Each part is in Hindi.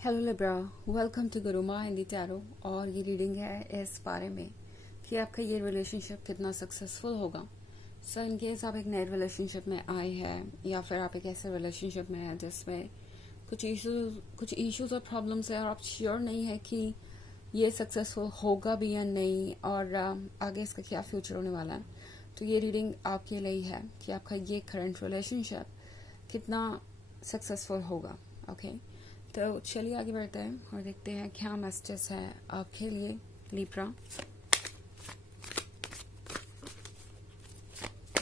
Hello Libra, welcome to Guruma Hindi tarot. और ये रीडिंग है इस बारे में कि आपका ये रिलेशनशिप कितना सक्सेसफुल होगा। सो इन केस आप एक नए रिलेशनशिप में आए हैं या फिर आप एक ऐसे रिलेशनशिप में हैं जिसमें कुछ इश्यूज और प्रॉब्लम्स है और आप श्योर नहीं है कि ये सक्सेसफुल होगा भी या नहीं और आगे इसका क्या फ्यूचर होने वाला है, तो ये रीडिंग आपके लिए ही है कि आपका ये करंट रिलेशनशिप कितना सक्सेसफुल होगा। ओके, तो चलिए आगे बढ़ते हैं और देखते हैं क्या मैसेजेस है आपके लिए Libra.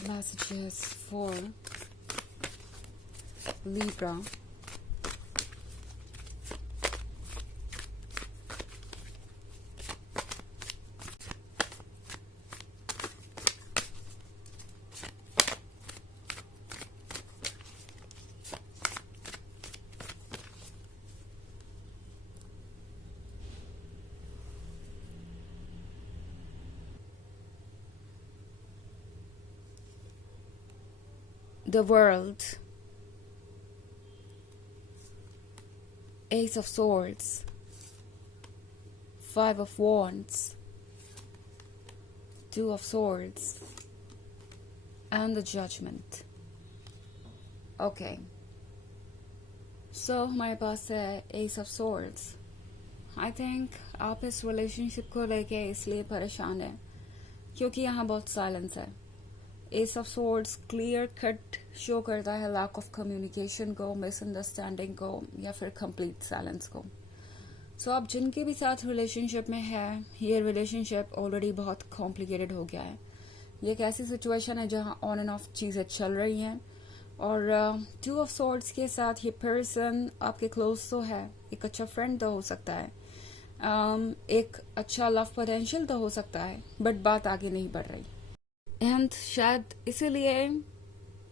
Messages for Libra. The World, Ace of Swords, Five of Wands, Two of Swords, and the Judgment. Okay, so हमारे पास है Ace of Swords. I think आप इस रिलेशनशिप को लेके इसलिए परेशान है क्योंकि यहाँ बहुत साइलेंस है। S of swords clear cut show करता है लैक ऑफ कम्युनिकेशन को, मिसअंडरस्टैंडिंग को या फिर कंप्लीट साइलेंस को। सो आप जिनके भी साथ रिलेशनशिप में है, ये रिलेशनशिप ऑलरेडी बहुत कॉम्प्लिकेटेड हो गया है। ये एक ऐसी सिचुएशन है जहाँ ऑन एंड ऑफ चीजें चल रही हैं और टू ऑफ सोर्ड्स के साथ ये पर्सन आपके क्लोज तो है, एक अच्छा फ्रेंड तो हो सकता है, एक अच्छा लव पोटेंशियल तो हो सकता है, बट बात आगे नहीं बढ़ रही। एंड शायद इसीलिए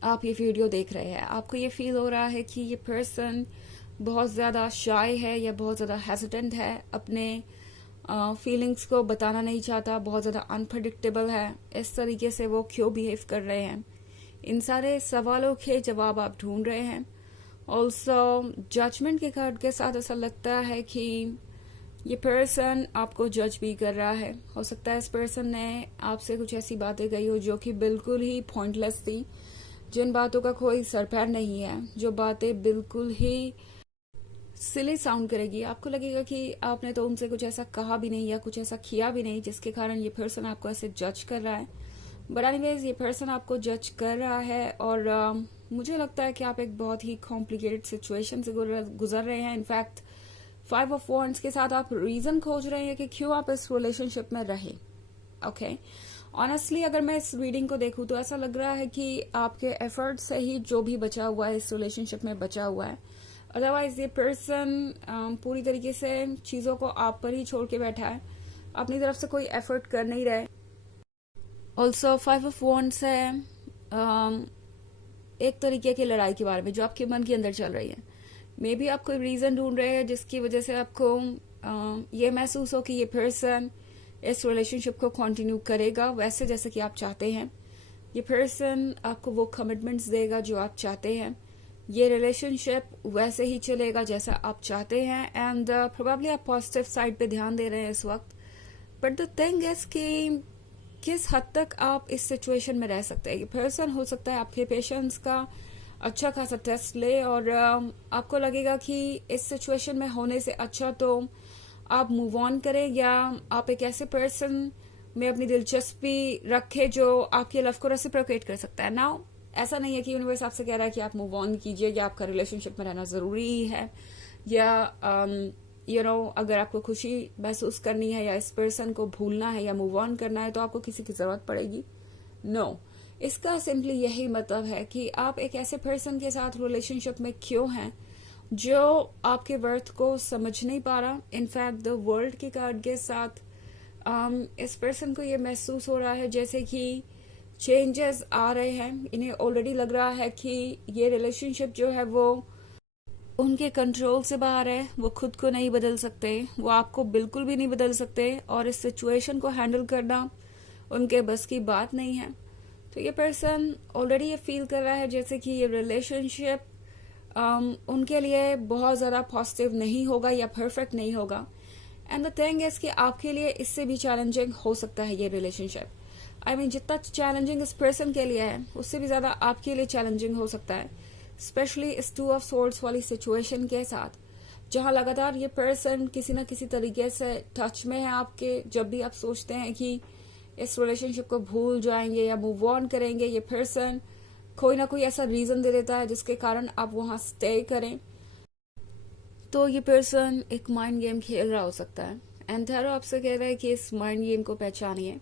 आप ये वीडियो देख रहे हैं। आपको ये फील हो रहा है कि ये पर्सन बहुत ज़्यादा शाय है या बहुत ज़्यादा हेजिटेंट है, अपने फीलिंग्स को बताना नहीं चाहता, बहुत ज़्यादा अनप्रडिक्टेबल है। इस तरीके से वो क्यों बिहेव कर रहे हैं, इन सारे सवालों के जवाब आप ढूंढ रहे हैं। ऑल्सो जजमेंट के कार्ड के साथ ऐसा लगता है कि ये पर्सन आपको जज भी कर रहा है। हो सकता है इस पर्सन ने आपसे कुछ ऐसी बातें कही हो जो कि बिल्कुल ही पॉइंटलेस थी, जिन बातों का कोई सर पैर नहीं है, जो बातें बिल्कुल ही सिली साउंड करेगी। आपको लगेगा कि आपने तो उनसे कुछ ऐसा कहा भी नहीं या कुछ ऐसा किया भी नहीं जिसके कारण ये पर्सन आपको ऐसे जज कर रहा है। बट एनीवेज ये पर्सन आपको जज कर रहा है और मुझे लगता है कि आप एक बहुत ही कॉम्प्लिकेटेड सिचुएशन से गुजर रहे हैं। इनफैक्ट फाइव ऑफ वॉन्ड्स के साथ आप रीजन खोज रहे हैं कि क्यों आप इस रिलेशनशिप में रहे। ओके, ऑनेस्टली अगर मैं इस रीडिंग को देखूं तो ऐसा लग रहा है कि आपके एफर्ट से ही जो भी बचा हुआ है इस रिलेशनशिप में बचा हुआ है। अदरवाइज ये पर्सन पूरी तरीके से चीजों को आप पर ही छोड़ के बैठा है, अपनी तरफ से कोई एफर्ट कर नहीं रहे। ऑल्सो फाइव ऑफ वॉन्ड्स है एक तरीके की लड़ाई के बारे में जो आपके मन के अंदर चल रही है। मे बी आप कोई रीजन ढूंढ रहे हैं जिसकी वजह से आपको ये महसूस हो कि ये पर्सन इस रिलेशनशिप को कंटिन्यू करेगा वैसे जैसे कि आप चाहते हैं। ये पर्सन आपको वो कमिटमेंट्स देगा जो आप चाहते हैं। ये रिलेशनशिप वैसे ही चलेगा जैसा आप चाहते हैं एंड प्रोबेबली आप पॉजिटिव साइड पे ध्यान दे रहे हैं इस वक्त। बट द थिंग इज कि किस हद तक आप इस सिचुएशन में रह सकते हैं। ये पर्सन हो सकता है आपके पेशेंस का अच्छा खासा टेस्ट ले और आपको लगेगा कि इस सिचुएशन में होने से अच्छा तो आप मूव ऑन करें या आप एक ऐसे पर्सन में अपनी दिलचस्पी रखें जो आपके लव को रेसिप्रोकेट कर सकता है। नाउ ऐसा नहीं है कि यूनिवर्स आपसे कह रहा है कि आप मूव ऑन कीजिए या आपका रिलेशनशिप में रहना जरूरी ही है या अगर आपको खुशी महसूस करनी है या इस पर्सन को भूलना है या मूव ऑन करना है तो आपको किसी की जरूरत पड़ेगी। नो, इसका सिंपली यही मतलब है कि आप एक ऐसे पर्सन के साथ रिलेशनशिप में क्यों हैं जो आपके वर्थ को समझ नहीं पा रहा। इनफैक्ट द वर्ल्ड के कार्ड के साथ इस पर्सन को ये महसूस हो रहा है जैसे कि चेंजेस आ रहे हैं। इन्हें ऑलरेडी लग रहा है कि ये रिलेशनशिप जो है वो उनके कंट्रोल से बाहर है, वो खुद को नहीं बदल सकते, वो आपको बिल्कुल भी नहीं बदल सकते और इस सिचुएशन को हैंडल करना उनके बस की बात नहीं है। तो ये पर्सन ऑलरेडी ये फील कर रहा है जैसे कि ये रिलेशनशिप उनके लिए बहुत ज़्यादा पॉजिटिव नहीं होगा या परफेक्ट नहीं होगा। एंड द थिंग इज कि आपके लिए इससे भी चैलेंजिंग हो सकता है ये रिलेशनशिप। आई मीन जितना चैलेंजिंग इस पर्सन के लिए है उससे भी ज़्यादा आपके लिए चैलेंजिंग हो सकता है, स्पेशली इस 2 ऑफ सोर्ड्स वाली सिचुएशन के साथ, जहां लगातार ये पर्सन किसी न किसी तरीके से टच में है आपके। जब भी आप सोचते हैं कि इस रिलेशनशिप को भूल जाएंगे या मूव ऑन करेंगे, ये पर्सन कोई ना कोई ऐसा रीजन दे देता है जिसके कारण आप वहां स्टे करें। तो ये पर्सन एक माइंड गेम खेल रहा हो सकता है। एंड टैरो आपसे कह रहा है कि इस माइंड गेम को पहचानिए।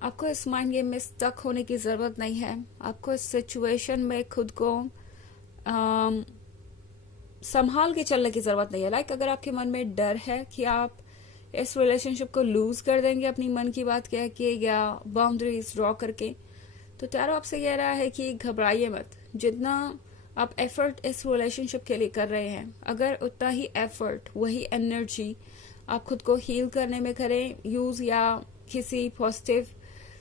आपको इस माइंड गेम में स्टक होने की जरूरत नहीं है। आपको इस सिचुएशन में खुद को संभाल के चलने की जरूरत नहीं है। लाइक अगर आपके मन में डर है कि आप इस रिलेशनशिप को लूज कर देंगे अपनी मन की बात कह के या बाउंड्रीज ड्रॉ करके, तो टैरो आपसे कह रहा है कि घबराइए मत। जितना आप एफर्ट इस रिलेशनशिप के लिए कर रहे हैं, अगर उतना ही एफर्ट, वही एनर्जी आप खुद को हील करने में करें यूज, या किसी पॉजिटिव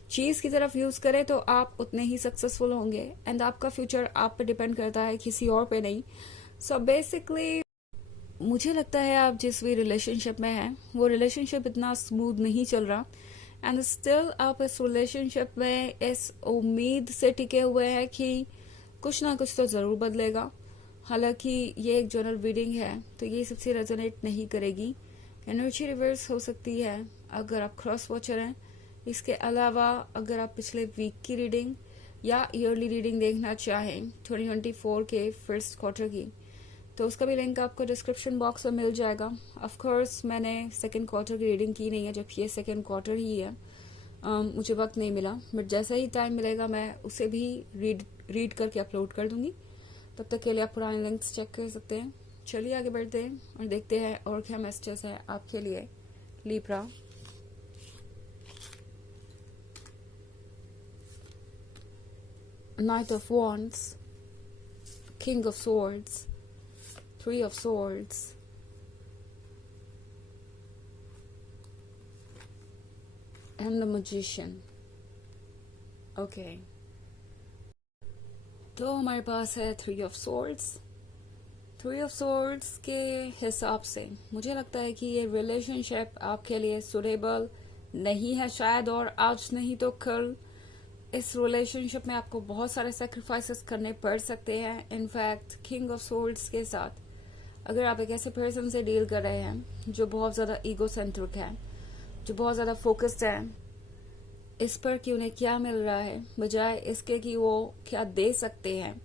चीज की तरफ यूज करें, तो आप उतने ही सक्सेसफुल होंगे। एंड आपका फ्यूचर आप पे डिपेंड करता है, किसी और पे नहीं। सो बेसिकली मुझे लगता है आप जिस भी रिलेशनशिप में हैं वो रिलेशनशिप इतना स्मूथ नहीं चल रहा, एंड स्टिल आप इस रिलेशनशिप में इस उम्मीद से टिके हुए हैं कि कुछ ना कुछ तो जरूर बदलेगा। हालांकि ये एक जनरल रीडिंग है तो ये सबसे रेजोनेट नहीं करेगी। एनर्जी रिवर्स हो सकती है अगर आप क्रॉस वॉचर हैं। इसके अलावा अगर आप पिछले वीक की रीडिंग या ईयरली रीडिंग देखना चाहें 2024 के फर्स्ट क्वार्टर की, तो उसका भी लिंक आपको डिस्क्रिप्शन बॉक्स में मिल जाएगा। ऑफ कोर्स मैंने सेकंड क्वार्टर की रीडिंग की नहीं है, जबकि ये सेकंड क्वार्टर ही है। मुझे वक्त नहीं मिला, बट जैसा ही टाइम मिलेगा मैं उसे भी रीड करके अपलोड कर दूंगी। तब तक के लिए आप पुराने लिंक्स चेक कर सकते हैं। चलिए आगे बढ़ते हैं और देखते हैं और क्या मैसेजेस है आपके लिए Libra. Night of wands, king of swords, 3 of swords, and the magician. Okay. तो हमारे पास है 3 of swords। 3 of swords के हिसाब से मुझे लगता है कि ये रिलेशनशिप आपके लिए सुटेबल नहीं है शायद, और आज नहीं तो कल इस रिलेशनशिप में आपको बहुत सारे सेक्रीफाइसेस करने पड़ सकते हैं। इनफैक्ट किंग ऑफ सोर्ड्स के साथ अगर आप एक ऐसे पर्सन से डील कर रहे हैं जो बहुत ज्यादा ईगो सेंट्रिक है, जो बहुत ज्यादा फोकस्ड है इस पर कि उन्हें क्या मिल रहा है बजाय इसके कि वो क्या दे सकते हैं।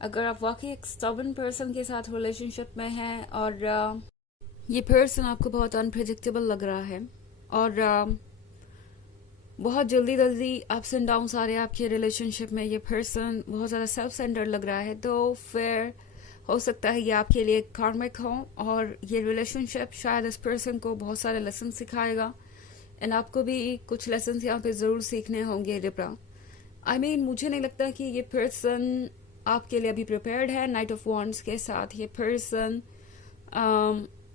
अगर आप वाकई एक स्टबर्न पर्सन के साथ रिलेशनशिप में हैं और ये पर्सन आपको बहुत अनप्रेडिक्टेबल लग रहा है और बहुत जल्दी जल्दी अप्स एंड डाउन्स आ रहे हैं आपके रिलेशनशिप में, ये पर्सन बहुत ज्यादा सेल्फ सेंटर्ड लग रहा है, तो फिर हो सकता है ये आपके लिए कार्मिक हो और ये रिलेशनशिप शायद इस पर्सन को बहुत सारे लेसन सिखाएगा। एंड आपको भी कुछ लेसन यहाँ पे जरूर सीखने होंगे लिब्रा। आई मीन मुझे नहीं लगता कि ये पर्सन आपके लिए अभी प्रिपेयर्ड है नाइट ऑफ वॉन्ड्स के साथ। ये पर्सन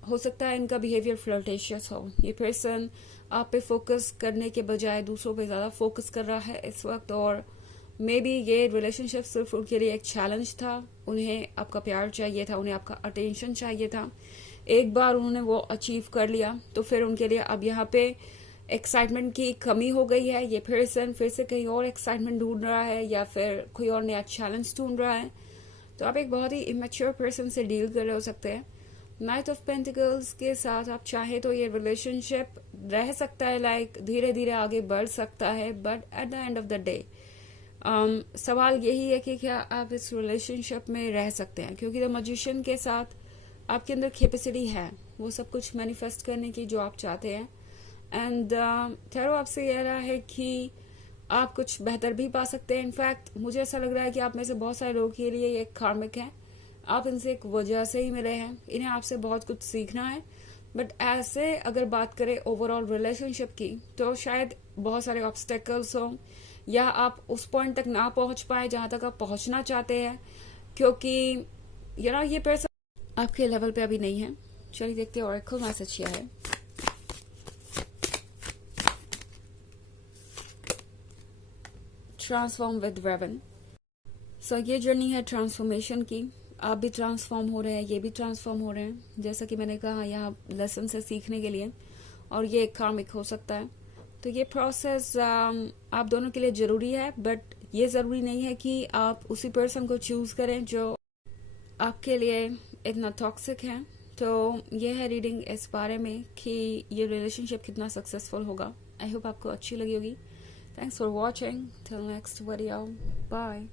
हो सकता है इनका बिहेवियर फ्लर्टेशियस हो। ये पर्सन आप पे फोकस करने के बजाय दूसरों पे ज्यादा फोकस कर रहा है इस वक्त, और मे बी ये रिलेशनशिप सिर्फ उनके लिए एक चैलेंज था। उन्हें आपका प्यार चाहिए था, उन्हें आपका अटेंशन चाहिए था। एक बार उन्होंने वो अचीव कर लिया तो फिर उनके लिए अब यहाँ पे एक्साइटमेंट की कमी हो गई है। ये पर्सन फिर से कहीं और एक्साइटमेंट ढूंढ रहा है या फिर कोई और नया चैलेंज ढूंढ रहा है। तो आप एक बहुत ही इमेच्योर पर्सन से डील कर रहे हो सकते हैं। नाइट ऑफ पेंटिकल्स के साथ आप चाहे तो ये रिलेशनशिप रह सकता है, लाइक धीरे धीरे आगे बढ़ सकता है, but at the end of the day सवाल यही है कि क्या आप इस रिलेशनशिप में रह सकते हैं, क्योंकि द मैजिशियन के साथ आपके अंदर कैपेसिटी है वो सब कुछ मैनिफेस्ट करने की जो आप चाहते हैं। एंड टैरो आपसे कह रहा है कि आप कुछ बेहतर भी पा सकते हैं। इनफैक्ट मुझे ऐसा लग रहा है कि आप में से बहुत सारे लोगों के लिए ये कार्मिक है, आप इनसे एक वजह से ही मिले हैं, इन्हें आपसे बहुत कुछ सीखना है। बट ऐसे अगर बात करें ओवरऑल रिलेशनशिप की तो शायद बहुत सारे ऑब्स्टेकल्स हों या आप उस पॉइंट तक ना पहुंच पाए जहां तक आप पहुंचना चाहते हैं, क्योंकि ये पर्सन आपके लेवल पे अभी नहीं है। चलिए देखते हैं ऑरेकल मैसेज क्या है। Transform with Raven. सो ये जर्नी है ट्रांसफॉर्मेशन की। आप भी ट्रांसफॉर्म हो रहे हैं, ये भी ट्रांसफॉर्म हो रहे हैं, जैसा कि मैंने कहा यहाँ लेसन से सीखने के लिए, और ये एक कार्मिक हो सकता है। तो ये प्रोसेस आप दोनों के लिए जरूरी है, बट ये जरूरी नहीं है कि आप उसी पर्सन को चूज करें जो आपके लिए इतना टॉक्सिक है। तो ये है रीडिंग इस बारे में कि ये रिलेशनशिप कितना सक्सेसफुल होगा। आई होप आपको अच्छी लगी होगी। Thanks for watching, till next video, bye.